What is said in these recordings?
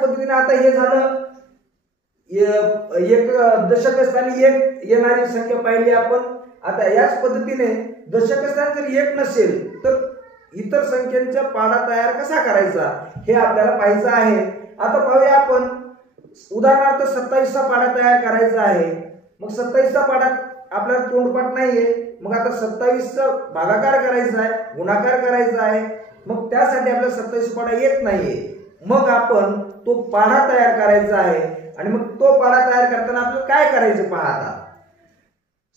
पद्धतीने आता हे झालं एक दशक स्थानी एक येणारी संख्या पाहिली आपण। आता याच पद्धतीने दशक स्थानी जर एक नसेल तर इतर संख्यांचा पाढा तयार कसा करायचा हे आपल्याला पाहायचं आहे। आता पाहूया आपण उदाहरणार्थ 27 चा पाढा तयार करायचा आहे। मग 27 चा पाढा आपल्याला तोंडपाठ नाहीये, मग आता 27 चा भागाकार करायचा आहे, गुणाकार करायचा आहे, मग त्यासाठी आपल्याला 27 पाढा येत नाहीये। मग आपण तो पाढा तयार करायचा आहे आणि मग तो पाढा तयार करताना आपल्याला काय करायचं पहा। आता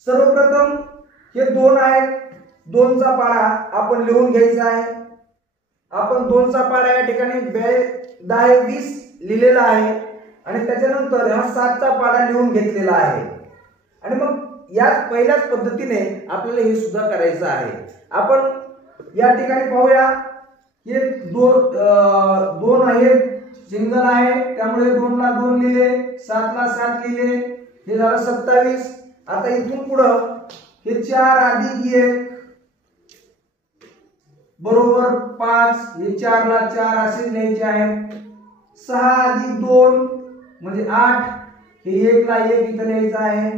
सर्वप्रथम हे 2 आहेत, 2 चा पाढा आपण लिहून घ्यायचा आहे। आपण 2 चा पाढा या ठिकाणी 10 20 लिहिलेला आहे आणि त्याच्यानंतर हा 7 चा पाढा लिहून घेतलेला आहे आणि मग याच पहिल्याच पद्धतीने आपल्याला हे सुद्धा करायचं आहे। आपण या ठिकाणी पाहूया हे 2 आहे, सिंगल आहे, त्यामुळे 2 ला 2 लिहिले, 7 ला 7 लिहिले, हे झालं 27। आता इथून पुढे हे 4 अधिक 1 बरोबर 5, हे 4 ला 4 असे लिहायचे आहे। 6 अधिक 2 म्हणजे 8, हे 1 ला 1 इथे लिहायचं आहे।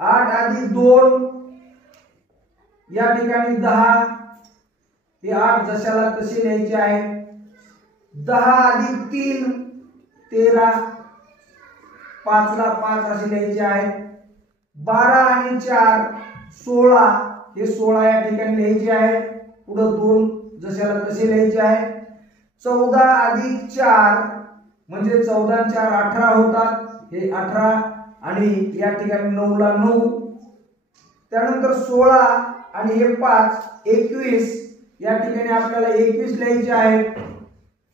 8 अधिक 2 या ठिकाणी 10, हे 8 जशाला तसे लिहायचे आहे। 10 अधिक 3 13, 5 ला 5 असे लिहायचे आहे। 12 आणि 4 16, हे 16 या ठिकाणी लिहायचे आहे, पुढे 2 जशाला तसे लिहायचे आहे। 14 अधिक 4 म्हणजे 14 आणि 4 18 होतात, हे 18 आणि या ठिकाणी 9 ला 9, त्यानंतर 16 आणि हे 5 21, या ठिकाणी आपल्याला 21 लिहायचे आहे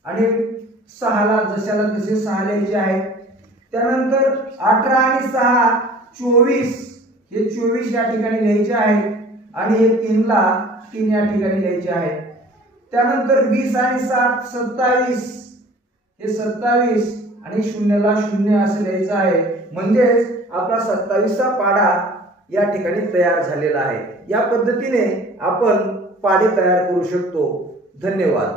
आणि 6 ला जशाला तसे 6 लिहायचे आहे। त्यानंतर 18 आणि 6 24, हे 24 या ठिकाणी लिहायचे आहे आणि हे 3 ला 3 या ठिकाणी लिहायचे आहे। त्यानंतर 20 आणि 7 27, हे 27 आणि 0 ला 0 असे लिहायचं आहे। म्हणजेच आपला 27 चा पाढा या ठिकाणी तयार झालेला आहे। या पद्धतीने आपण पाढे तयार करू शकतो। धन्यवाद।